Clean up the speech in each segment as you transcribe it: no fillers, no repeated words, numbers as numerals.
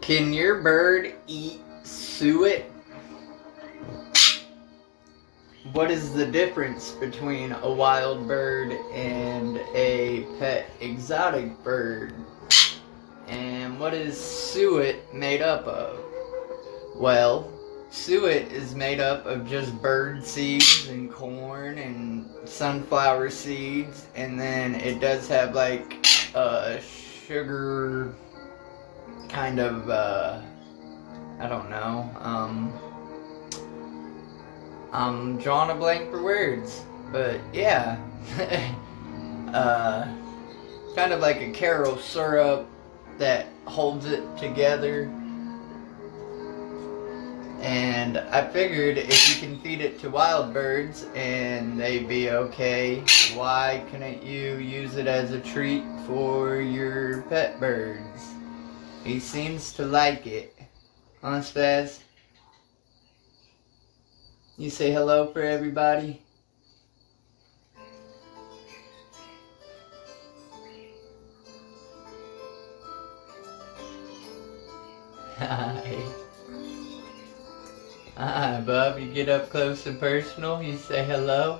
Can your bird eat suet? What is the difference between a wild bird and a pet exotic bird? And what is suet made up of? Well, suet is made up of just bird seeds and corn and sunflower seeds, and then it does have like a sugar kind of I don't know. I'm drawing a blank for words, but yeah. uh, Kind of like a carob syrup that holds it together. And I figured if you can feed it to wild birds and they'd be okay, why couldn't you use it as a treat for your pet birds? He seems to like it. Huh, Spaz? You say hello for everybody? Hi. Hi, bub. You get up close and personal, you say hello.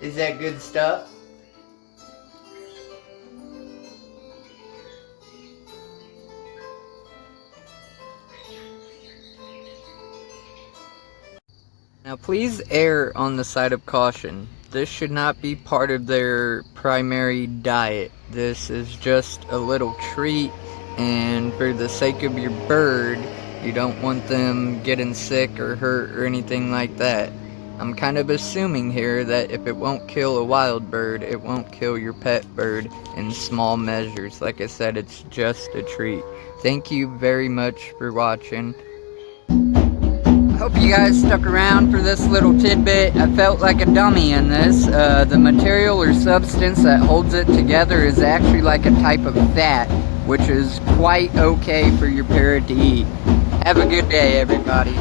Is that good stuff? Now please err on the side of caution. This should not be part of their primary diet. This is just a little treat, and for the sake of your bird, you don't want them getting sick or hurt or anything like that. I'm kind of assuming here that if it won't kill a wild bird, it won't kill your pet bird in small measures. Like I said, it's just a treat. Thank you very much for watching. Hope you guys stuck around for this little tidbit. I felt like a dummy in this. The material or substance that holds it together is actually like a type of fat, which is quite okay for your parrot to eat. Have a good day, everybody.